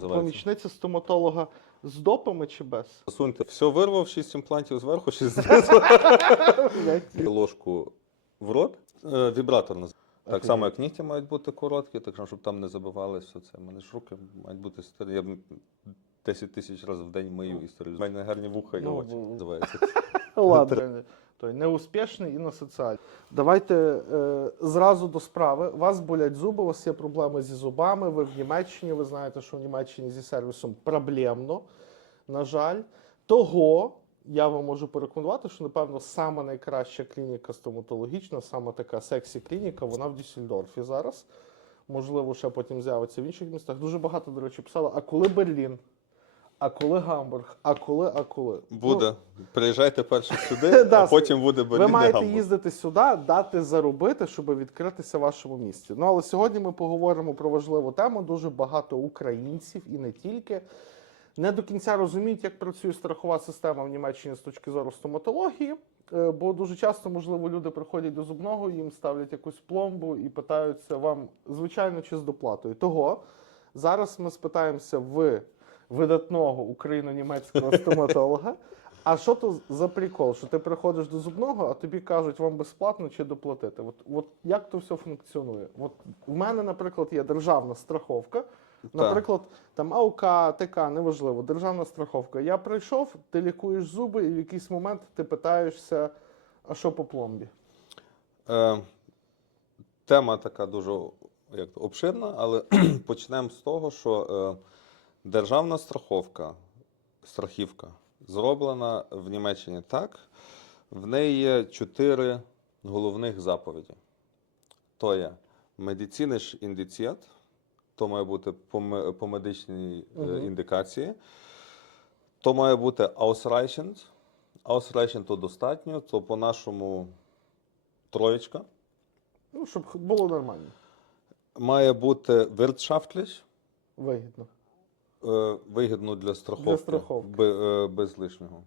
Називається. Помічниця стоматолога з допами чи без? Засуньте все вирвав, 6 імплантів зверху, 6 знизу. Ложку в рот. Е, Вібратор називається. Так само, як нігті мають бути короткі, так само, щоб там не забивалося все це. У мене ж руки мають бути старі. Я 10 тисяч разів в день мию історію. У мене гарні вуха і Ну, очі бо- називається. Ладно. Той неуспішний і на соціальний. Давайте е, зразу до справи. У вас болять зуби, у вас є проблеми зі зубами. Ви в Німеччині. Ви знаєте, що в Німеччині зі сервісом проблемно. На жаль, того я вам можу порекомендувати, що напевно сама найкраща клініка стоматологічна, саме така сексі клініка, вона в Дюссельдорфі зараз. Можливо, ще потім з'явиться в інших містах. Дуже багато, до речі, писали, а коли Берлін? А коли Гамбург? А коли, а коли? Ну, Буде. Приїжджайте перше сюди, а потім буде ви Берлін і маєте Гамбург. їздити сюди, дати заробити, щоб відкритися вашому місті. Ну але сьогодні ми поговоримо про важливу тему. Дуже багато українців і не тільки не до кінця розуміють, як працює страхова система в Німеччині з точки зору стоматології. Е, Бо дуже часто, можливо, люди приходять до зубного, їм ставлять якусь пломбу і питаються вам, звичайно, чи з доплатою. Того зараз ми спитаємося в видатного україно-німецького стоматолога. А що то за прикол? Що ти приходиш до зубного, а тобі кажуть, вам безплатно чи доплатити? От, от як то все функціонує? От в мене, наприклад, є державна страховка. Наприклад, там АУК, ТК, неважливо, державна страховка. Я прийшов, ти лікуєш зуби, і в якийсь момент ти питаєшся, а що по пломбі? Е, тема така дуже як обширна, але почнемо з того, що е, державна страховка, страхівка зроблена в Німеччині так. В неї є чотири головних заповіді. То є медициниш індиціат, то має бути по, медичній Мгм. індикації. То має бути ausreichend. Ausreichend то достатньо, то по-нашому троєчка. Ну, щоб було нормально, Має бути wirtschaftlich, вигідно. Е, вигідно для страховки, страховки. бе- е, без лишнього.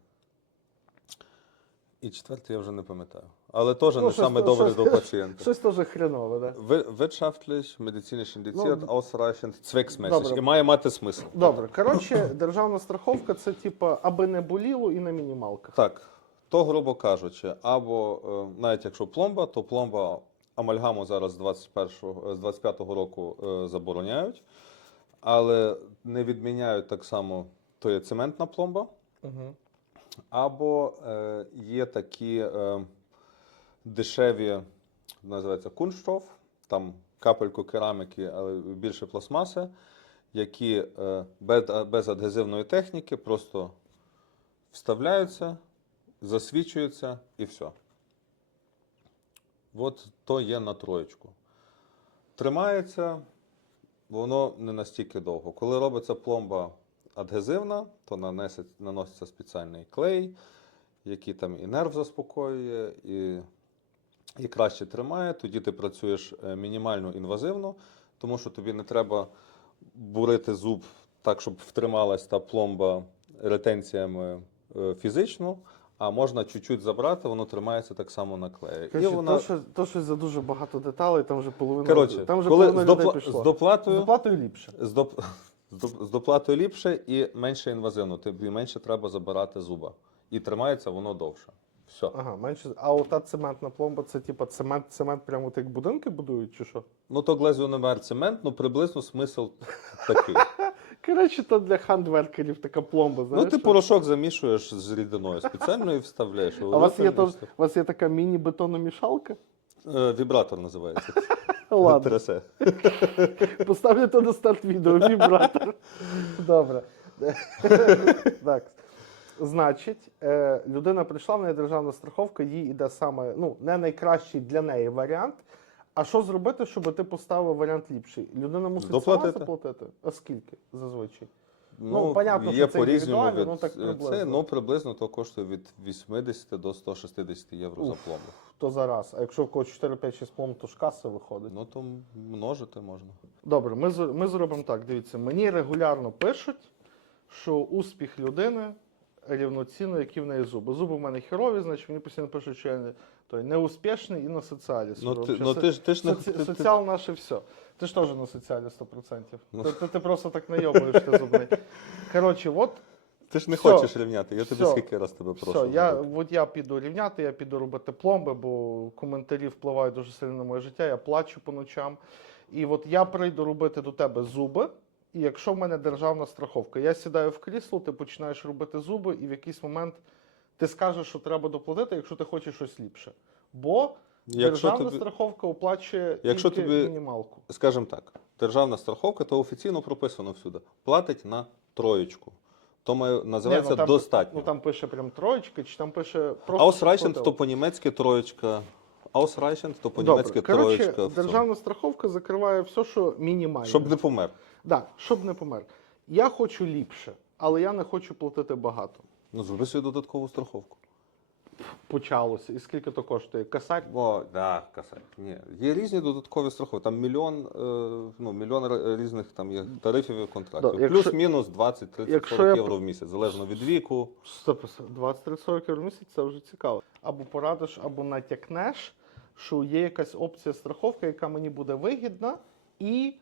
І четверте я вже не пам'ятаю. Але теж Ну, не саме добре до пацієнта. Щось теж хренове, да? Ви- Wirtschaftlich, medizinisch indiziert, Ну, ausreichend, zwecksmäßig. добре. І має мати смисл. Добре, коротше, державна страховка це типа, аби не боліло і на мінімалках. Так, то, грубо кажучи, або е, навіть якщо пломба, то пломба амальгаму зараз з 21, з 25-го року е, забороняють, але не відміняють так само, то є цементна пломба, Угу. або е, є такі е, дешеві, називається кунштоф, там капельку кераміки, але більше пластмаси, які е, без, без адгезивної техніки просто вставляються, засвічуються і все. От то є на троєчку. Тримається, воно не настільки довго. Коли робиться пломба адгезивна, то нанесить, наноситься спеціальний клей, який там і нерв заспокоює, і, і краще тримає. Тоді ти працюєш е, мінімально інвазивно, тому що тобі не треба бурити зуб так, щоб втрималась та пломба ретенціями е, фізично, а можна чуть-чуть забрати, воно тримається так само на клеї. І вона... то, що, то щось за дуже багато деталей, там вже половина, Коротше, там вже коли половина з, людей пішло. з доплатою, З доплатою ліпше. з, доп... з доп- з доплатою ліпше і менше інвазивно. Тобі менше треба забирати зуба. І тримається воно довше. Все. Ага, менше. А ота цементна пломба, це типа цемент, цемент прямо от як будинки будують, чи що? Ну то глезіономер цемент, ну приблизно смисл такий. Коротше, то для хандверкерів така пломба, знаєш. ну ти що? порошок замішуєш з рідиною спеціально і вставляєш. А у вас є, то... у вас є така міні-бетономішалка? Е, Вібратор називається. Ладно, Трясе. поставлю то на старт відео, вібратор. Добре. так. Значить, е, людина прийшла, в неї державна страховка, їй іде саме ну, не найкращий для неї варіант. А що зробити, щоб ти поставив варіант ліпший? Людина мусить сама заплатити? А скільки зазвичай? Ну, Ну, понятно, є що це індивідуально, від ну, так приблизно. це, ну приблизно то коштує від 80 до 160 євро за Уф. пломбу. То зараз. А якщо в когось 4, 5, 6 пломб, то ж каса виходить. Ну то множити можна. Добре, ми, ми зробимо так. Дивіться, мені регулярно пишуть, що успіх людини рівноцінно, які в неї зуби. Зуби в мене херові, значить мені постійно пишуть, що я не, той, не успішний і на соціалі. Ну, ти, ну ти ж ти ж не соці- ти- ти- соціал наше все. Ти ж теж на соціалі 100%. Ну. Ти, ти, ти просто так найобуєш ти зубний. Коротше, от ти ж не Всьо. хочеш рівняти. Я тобі Всьо. скільки раз тебе прошу. все, я, зробити. от я піду рівняти, я піду робити пломби, бо коментарі впливають дуже сильно на моє життя, я плачу по ночам. І от я прийду робити до тебе зуби, і якщо в мене державна страховка, я сідаю в крісло, ти починаєш робити зуби, і в якийсь момент ти скажеш, що треба доплатити, якщо ти хочеш щось ліпше. Бо Якщо державна тобі, страховка оплачує Якщо тільки тобі- мінімалку. скажімо так, державна страховка, то офіційно прописано всюди. Платить на троєчку. То має, називається Ні, ну, там, достатньо. Ну там пише прям троєчка, чи там пише просто. Платив. то по-німецьки троєчка. Аусрайшент то по-німецьки Коротше, троєчка. все. державна страховка закриває все, що мінімально. Щоб не помер. Да, щоб не помер. Я хочу ліпше, але я не хочу платити багато. Ну, зроби собі додаткову страховку. Почалося. І скільки то коштує? Косарь? О, да, касать. Ні. Є різні додаткові страховки. Там мільйон, е, ну, мільйон різних там є тарифів і контрактів. Да, якщо- Плюс-мінус 20, 30, якщо 40 я євро в місяць, залежно від віку. Стоп, 20-40 євро в місяць це вже цікаво. Або порадиш, або натякнеш, що є якась опція страховки, яка мені буде вигідна, і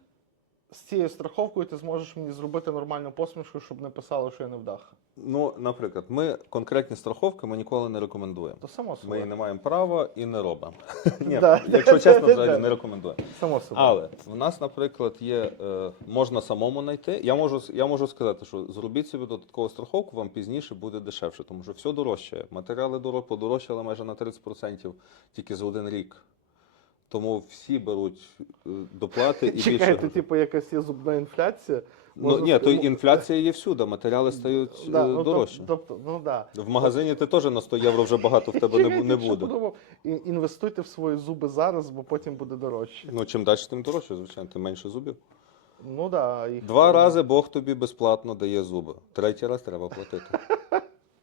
з цією страховкою ти зможеш мені зробити нормальну посмішку, щоб не писали, що я не вдаха. Ну, наприклад, ми конкретні страховки ми ніколи не рекомендуємо. То само Ми собою. не маємо права і не робимо. Ні, Да. якщо чесно, взагалі не рекомендуємо. Само собою. Але в нас, наприклад, є е, можна самому знайти. Я можу я можу сказати, що зробіть собі додаткову страховку, вам пізніше буде дешевше, тому що все дорожчає. Матеріали дорого подорожчали майже на 30% тільки за один рік. Тому всі беруть е, доплати і Чекайте, більше. типу, якась є зубна інфляція. Ну Можна ні, то сказати, інфляція є всюди, матеріали стають Да, е, ну, дорожче. Тобто, ну да. В магазині ти теж на 100 євро вже багато в тебе не, бу- не Що буде. подумав? Інвестуйте в свої зуби зараз, бо потім буде дорожче. Ну, чим далі, тим дорожче, звичайно, тим менше зубів. Ну да, їх Два рази Бог тобі безплатно дає зуби. Третій раз треба платити.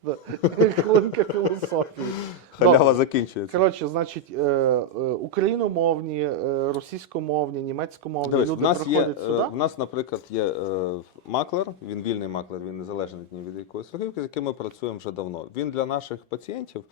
Да. Хвилинка філософії. Халява закінчується. Коротше, значить, е, е, україномовні, е, російськомовні, німецькомовні Дивись, в люди нас, є, приходять е, сюди. в нас, наприклад, є е, маклер, він вільний маклер, він незалежний ні від якоїсь страхівки, з яким ми працюємо вже давно. Він для наших пацієнтів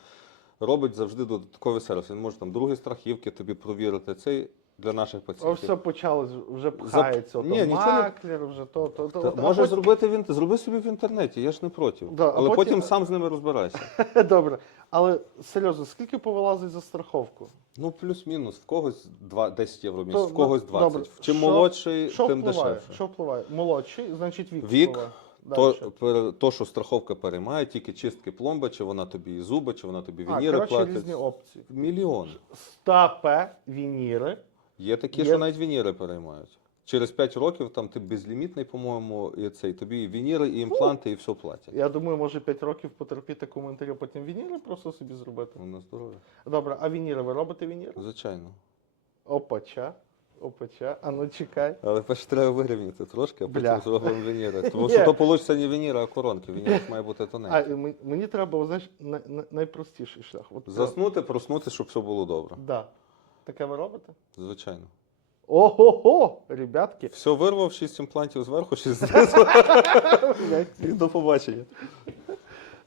робить завжди додатковий сервіс. Він може там другі страхівки тобі провірити. Цей для наших О, пацієнтів. все почалось, вже пхається. Ні, Ото нічого не- маклер, вже то, то, то. Та, а може потім- зробити він зроби собі в інтернеті, я ж не проти. Да, а Але потім- потім сам з ними розбирайся. Добре. Але серйозно, скільки повилазить за страховку? Ну, плюс-мінус, в когось два- 10 євро в То, місяць, в когось ну, 20. добре. Чим Що- молодший, Що тим впливає? дешевше. Що впливає? Молодший, значить вік. Вік, впливає. То, Дальше. пере- то, що страховка переймає, тільки чистки пломби, чи вона тобі і зуби, чи вона тобі А, вініри коротше, платить. різні опції. Мільйон. Стапе, вініри. Є такі, Є- що навіть вініри переймають. Через 5 років там ти безлімітний, по-моєму, і цей тобі і вініри, і імпланти, і все платять. Я думаю, може 5 років потерпіти коментарі, потім вініри просто собі зробити. Ну, на здоров'я. Добре, а вініри ви робите вініри? Звичайно. Опача. Опача. А ну чекай. Але перше треба вирівняти трошки, а потім Бля. зробимо вініри. Тому що то вийде не вініри, а коронки. Вініри має бути А тоненький. і ми- мені треба, знаєш, най- най- найпростіший шлях. От, е, Заснути, проснути, щоб все було добре. Да. Таке ви робите? Звичайно. Ого-го, ребятки. Все вирвав, 6 імплантів зверху, 6 знизу. І до побачення.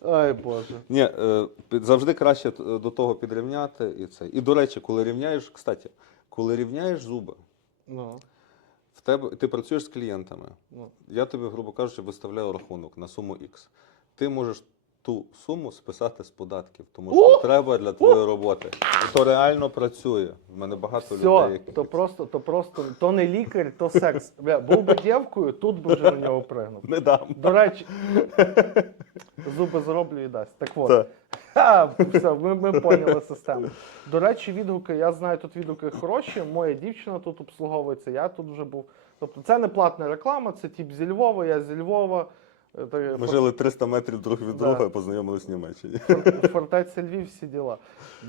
Ай Боже. Ні, е, під- завжди краще е, до того підрівняти і це. І до речі, коли рівняєш, кстати, коли рівняєш зуби, Ну, в тебе ти працюєш з клієнтами. ну. Я тобі, грубо кажучи, виставляю рахунок на суму X. Ти можеш ту суму списати з податків, тому що треба для твоєї роботи. То реально працює. В мене багато людей, Все, які то просто, то просто, то не лікар, то секс. Бля, був би дівкою, тут би вже на нього пригнув. не дам. До речі, зуби зроблю і дасть. Так от. Так. Ха, все, ми, ми поняли систему. До речі, відгуки, я знаю, тут відгуки хороші. Моя дівчина тут обслуговується, я тут вже був. Тобто це не платна реклама, це тип зі Львова, я зі Львова. Е, Ми фор- жили 300 метрів друг від Да. друга і познайомились в Німеччині. фор- Фортеця Львів, всі діла.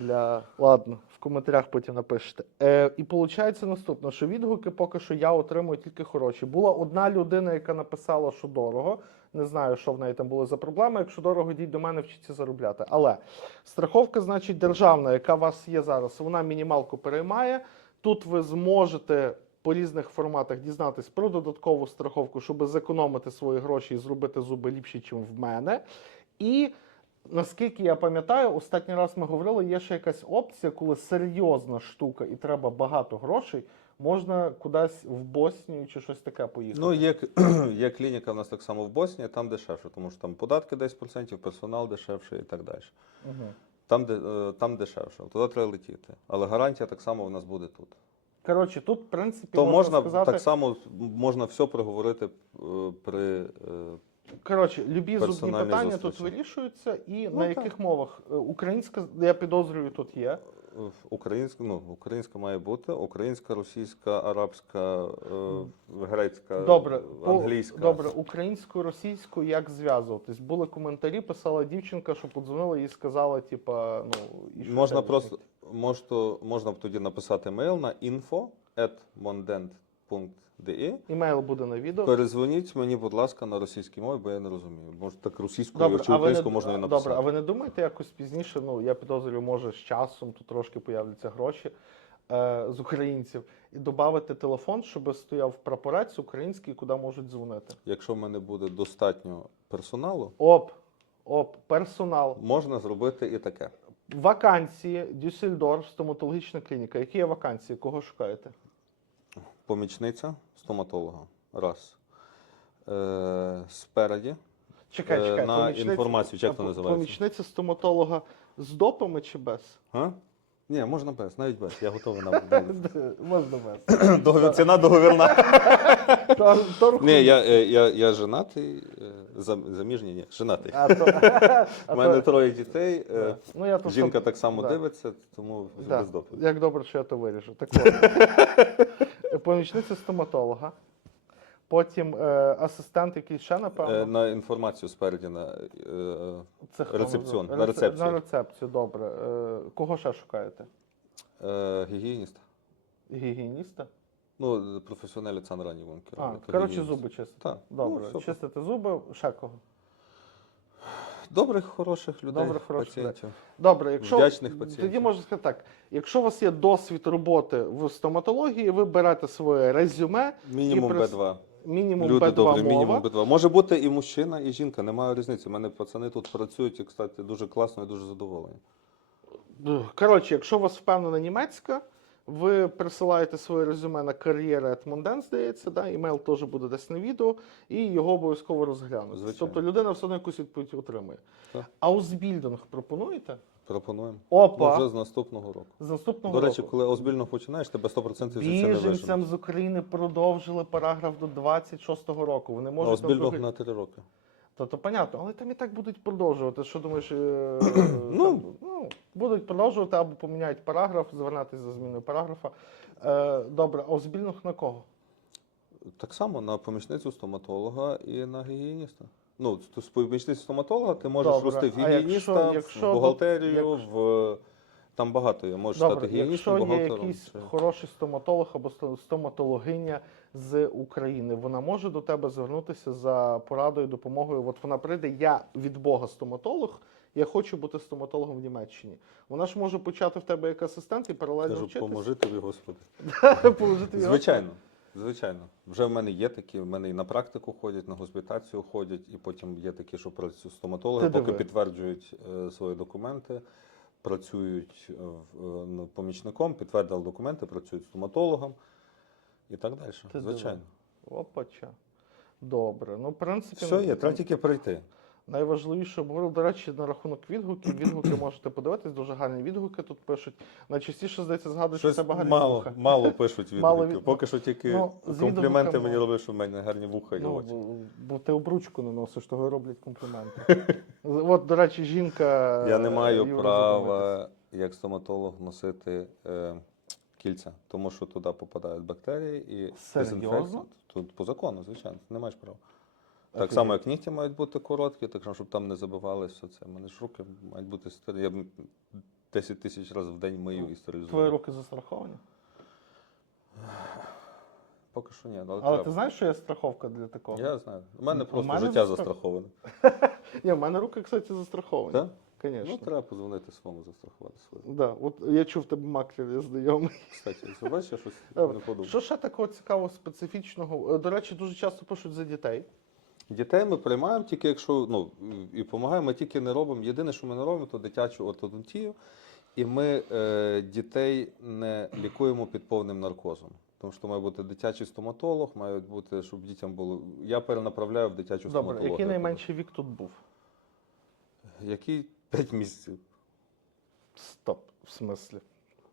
Бля, ладно, в коментарях потім напишете. Е, і виходить наступне, що відгуки поки що я отримую тільки хороші. Була одна людина, яка написала, що дорого. Не знаю, що в неї там були за проблеми. Якщо дорого, йдіть до мене, вчіться заробляти. Але страховка, значить, державна, яка у вас є зараз, вона мінімалку переймає. Тут ви зможете по різних форматах дізнатись про додаткову страховку, щоб зекономити свої гроші і зробити зуби ліпші, ніж в мене. І наскільки я пам'ятаю, останній раз ми говорили, є ще якась опція, коли серйозна штука і треба багато грошей, можна кудись в Боснію чи щось таке поїхати. Ну, є, є клініка в нас так само в Боснії, там дешевше, тому що там податки 10%, персонал дешевший і так далі. Угу. Там, де, е, там дешевше, туди треба летіти. Але гарантія так само в нас буде тут. Коротше, тут, в принципі, То можна, можна сказати, так само можна все проговорити е, при. е, коротше, любі зубні питання питання тут вирішуються, і Ну, на так. яких мовах? Е, Українська, я підозрюю, тут є. Українська, ну, українська має бути, українська, російська, арабська, е, грецька, Добре, по- англійська. добре, українською, російською як зв'язуватись? Були коментарі, писала дівчинка, що подзвонила і сказала, типа, ну і що Можна просто можна, можна б тоді написати мейл на info.mondent.de. імейл буде на відео. Перезвоніть мені, будь ласка, на російській мові, бо я не розумію. Може так російською Добре, чи а ви не, українською можна і написати. добре, а ви не думаєте якось пізніше? Ну я підозрюю, може з часом тут трошки появляться гроші е, з українців, і додати телефон, щоб стояв прапорець український, куди можуть дзвонити. Якщо в мене буде достатньо персоналу, Оп, оп, персонал. можна зробити і таке. Вакансії, Дюссельдорф, стоматологічна клініка. Які є вакансії? Кого шукаєте? Помічниця стоматолога. Раз. Е, спереді. Чекай, Е, чекай, на помічниця- інформацію, як то називається? Помічниця стоматолога з допами чи без? А? Ні, можна без, навіть без. Я готовий на Можна без. Договір, ціна договірна. Ні, я, е, я, я женатий, е, зам- заміжній, ні, женатий. А то- а У мене то- троє дітей. е, Да. Ну, я то Жінка сам- так само да. дивиться, тому Да. без доповіді. Як добре, що я то виріжу. Так от. Помічниця стоматолога. Потім е, асистент, який ще, Е, напевно. На інформацію спереді на е, Це хто рецепціон, на рецепцію. На рецепцію, добре. Е, кого ще шукаєте? е, гігієніст. Гігієніста? Ну, ранній вон А, керує. коротше, зуби чистити. Так. Добре. Ну, все. Чистити зуби, ще кого? Добрих, хороших людей, Добрих, хороших пацієнтів. Добре, якщо Вдячних пацієнтів. тоді можна сказати так: якщо у вас є досвід роботи в стоматології, ви берете своє резюме, Мінімум І прис- Б2. мінімум Люди Б2 добрі, мова. мінімум Б2. Може бути і мужчина, і жінка, немає різниці. У мене пацани тут працюють і, кстати, дуже класно і дуже задоволені. Коротше, якщо у вас впевнена німецька, ви присилаєте своє резюме на кар'єра Монден, здається, да? імейл теж буде десь на відео, і його обов'язково розглянуть. Звичайно. Тобто людина все одно якусь відповідь отримує. Так. А Узбільдинг пропонуєте? Пропонуємо. Опа! Ну, вже з наступного року. З наступного До речі, року. коли Озбільно починаєш, тебе 100% звідси не Біженцям з України продовжили параграф до 26-го року. Вони можуть Озбільно на 3 роки. То, то понятно, але там і так будуть продовжувати. Що думаєш, е, Ну. там, ну, будуть продовжувати або поміняють параграф, звернатися за зміною параграфа. Е, добре, а озбільних на кого? Так само на помічницю стоматолога і на гігієніста. Ну, з помічницю стоматолога ти можеш Добре, рости в гігієніста, якщо- якщо в бухгалтерію, якщо- в там багато є. Можеш Добре, стати якщо є бухгалтером. якийсь чи- хороший стоматолог або сто- стоматологиня з України, вона може до тебе звернутися за порадою, допомогою. От вона прийде, я від Бога стоматолог. Я хочу бути стоматологом в Німеччині. Вона ж може почати в тебе як асистент і паралельно Кажу, вчитися. поможи тобі, Господи. Положити його Звичайно, звичайно. Вже в мене є такі, в мене і на практику ходять, на госпітацію ходять, і потім є такі, що працюють стоматологи, Ти поки диви. підтверджують е, свої документи, працюють е, е, ну, помічником, підтвердили документи, працюють стоматологом і так далі. Ти Звичайно. Опача. Добре. Ну, в принципі, Все є, треба тільки прийти. Найважливіше обговорив. До речі, на рахунок відгуків. Відгуки можете подивитись, дуже гарні відгуки тут пишуть. Найчастіше, здається, згадують, що це багато мало, вуха. мало пишуть відгуки. Мало від- Поки що тільки Ну, компліменти відгуками- мені роблять, що в мене гарні вуха і Ну, очі. бо, бо ти обручку не носиш, того роблять компліменти. От, до речі, жінка. Я не маю права як стоматолог носити е, кільця, тому що туди попадають бактерії і Серйозно? Тут по закону, звичайно, не маєш права. Так само, як нігті мають бути короткі, так само, щоб там не забивалося це. У мене ж руки мають бути стерильні. Я 10 тисяч разів в день мию і Твої руки застраховані. Поки що ні, але, Але треба. ти знаєш, що є страховка для такого? Я знаю. У мене просто мене життя застра- застраховане. Ні, в мене руки, кстати, застраховані. Так? Звісно. Ну, треба позвонити своєму застрахувати своє. Да, от я чув тебе маклер, знайомий. Кстати, я щось не подумав. Що ще такого цікавого, специфічного? До речі, дуже часто пишуть за дітей. Дітей ми приймаємо тільки якщо ну і допомагаємо, ми тільки не робимо. Єдине, що ми не робимо, то дитячу ортодонтію. І ми е, дітей не лікуємо під повним наркозом. Тому що має бути дитячий стоматолог, має бути, щоб дітям було. Я перенаправляю в дитячу Добре, стоматологію. який найменший вік тут був? Який 5 місяців. Стоп, в смислі.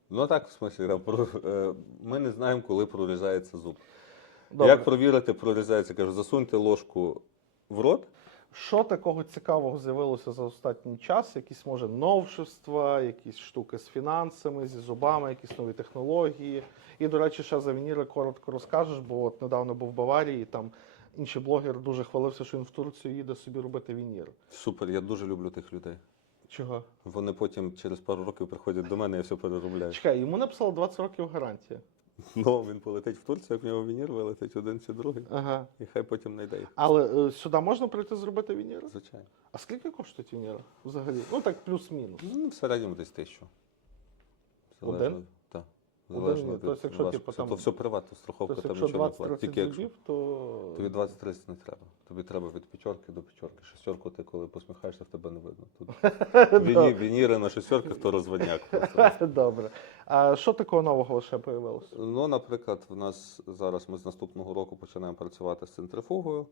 Ну так, в смислі, е, ми не знаємо, коли прорізається зуб. Добре. Як провірити, прорізається? Кажу, засуньте ложку в рот. Що такого цікавого з'явилося за останній час? Якісь може новшества, якісь штуки з фінансами, зі зубами, якісь нові технології. І, до речі, ще за вініри коротко розкажеш, бо от недавно був в Баварії, там інший блогер дуже хвалився, що він в Турцію їде собі робити вініри. Супер, я дуже люблю тих людей. Чого? Вони потім через пару років приходять до мене, я все переробляю. Чекай, йому написало 20 років гарантія. Ну, він полетить в Турцію, як в нього вінір вилетить один чи другий. Ага. І хай потім знайде йде. Але е, сюди можна прийти зробити вінір? Звичайно. А скільки коштують вініри взагалі? Ну так плюс-мінус. Ну, в середньому десь тисячу. Один? Так. Залежно Тобто, від якщо, вашого- типу, там- То все приватно, страховка Тобто, там якщо нічого не платить. 20-30 Тільки якщо. зубів, то Тобі 20-30 не треба. Тобі треба від п'ятерки до п'ятерки. Шестерку ти коли посміхаєшся, в тебе не видно. Тут віні, вініри на шестерках, то розводняк. просто. Добре. А що такого нового лише появилося? Ну, наприклад, в нас зараз ми з наступного року починаємо працювати з центрифугою.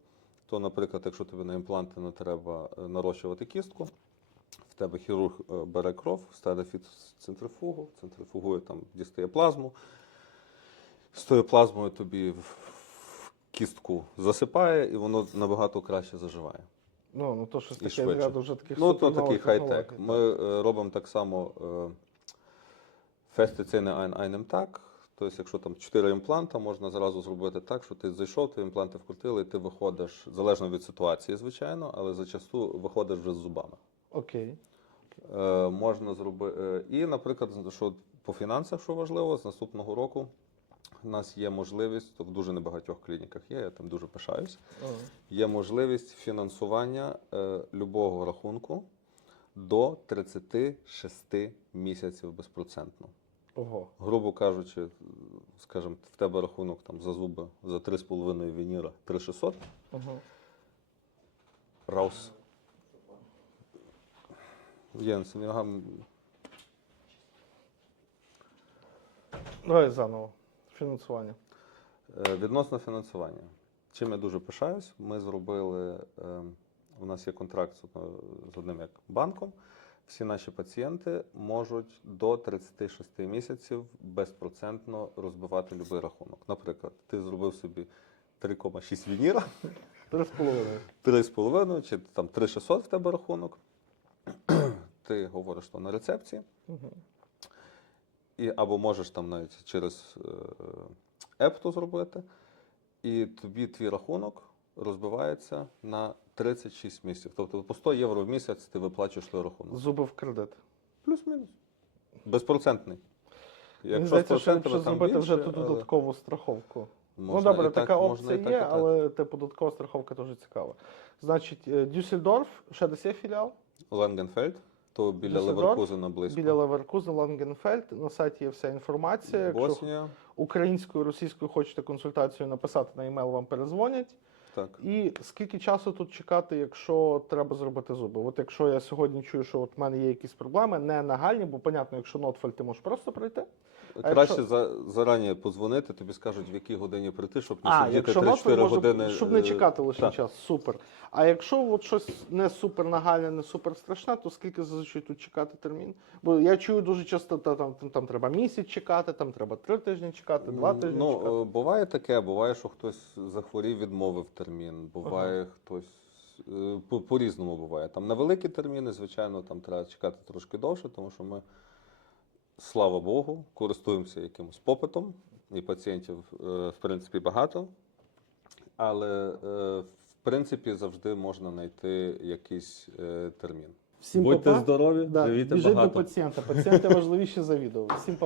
То, наприклад, якщо тобі на імпланти не треба е, нарощувати кістку, в тебе хірург е, бере кров, ставить під центрифугу, центрифугує там, дістає плазму. З тою плазмою тобі в кістку засипає, і воно набагато краще заживає. Ну, ну то щось таке швидше. зряду вже таких Ну, то такий хай-тек. Ми е, робимо так само е, фестицини Ein так. Тобто, якщо там 4 імпланта, можна зразу зробити так, що ти зайшов, ти імпланти вкрутили, і ти виходиш, залежно від ситуації, звичайно, але зачасту виходиш вже з зубами. Окей. Е, можна зробити. І, наприклад, що по фінансах, що важливо, з наступного року у нас є можливість, то в дуже небагатьох клініках є, я тим дуже пишаюсь. Ага. Є можливість фінансування е, любого рахунку до 36 місяців безпроцентно. Ого. Грубо кажучи, скажімо, в тебе рахунок там за зуби за 3,5 вініра 3600, Ага. раус. Єнсен, Інгам, Давай заново. Фінансування. Е, Відносно фінансування. Чим я дуже пишаюсь, ми зробили, е, у нас є контракт з одним як банком. Всі наші пацієнти можуть до 36 місяців безпроцентно розбивати будь-який рахунок. Наприклад, ти зробив собі 3,6 вініра, Три з половиною. 3,5 чи там 3,600 в тебе рахунок. Ти говориш то на рецепції. Угу. І, або можеш там навіть через е, еп то зробити, і тобі твій рахунок розбивається на 36 місяців. Тобто по 100 євро в місяць ти виплачуєш той рахунок. Зуби в кредит. Плюс-мінус. Безпроцентний. Мені здається, що ліпше зробити вже більше, ту але додаткову страховку. можна ну добре, так, така можна опція так, є, так. але типу додаткова страховка теж цікава. Значить, е, Дюссельдорф, ще десь є філіал. Ленгенфельд, то біля Дюссельдорф, Леверкузена близько. Біля Леверкуза, Лангенфельд. На сайті є вся інформація. Боснія. українською, російською хочете консультацію написати на емейл, вам перезвонять. Так. І скільки часу тут чекати, якщо треба зробити зуби? От якщо я сьогодні чую, що от в мене є якісь проблеми, не нагальні, бо понятно, якщо нотфаль, ти можеш просто прийти. Краще якщо- за, зарані подзвонити, тобі скажуть, в якій годині прийти, щоб не А, сидіти якщо 3-4 можна, години. щоб не е, чекати лише так. час, супер. А якщо от щось не супер нагальне, не супер страшне, то скільки зазвичай тут чекати термін? Бо я чую дуже часто, та, там, там, там треба місяць чекати, там треба три тижні чекати, два тижні ну, чекати. е, буває таке, буває, що хтось захворів, відмовив термін. Буває хтось е, по- по-різному буває. Там на великі терміни, звичайно, там треба чекати трошки довше, тому що ми, слава Богу, користуємося якимось попитом, і пацієнтів, е, в принципі, багато. Але, е, в принципі, завжди можна знайти якийсь е, термін. Всім Будьте па-па. здорові, Да, живіть біжіть багато. до пацієнта. Пацієнти важливіші за відео. Всім па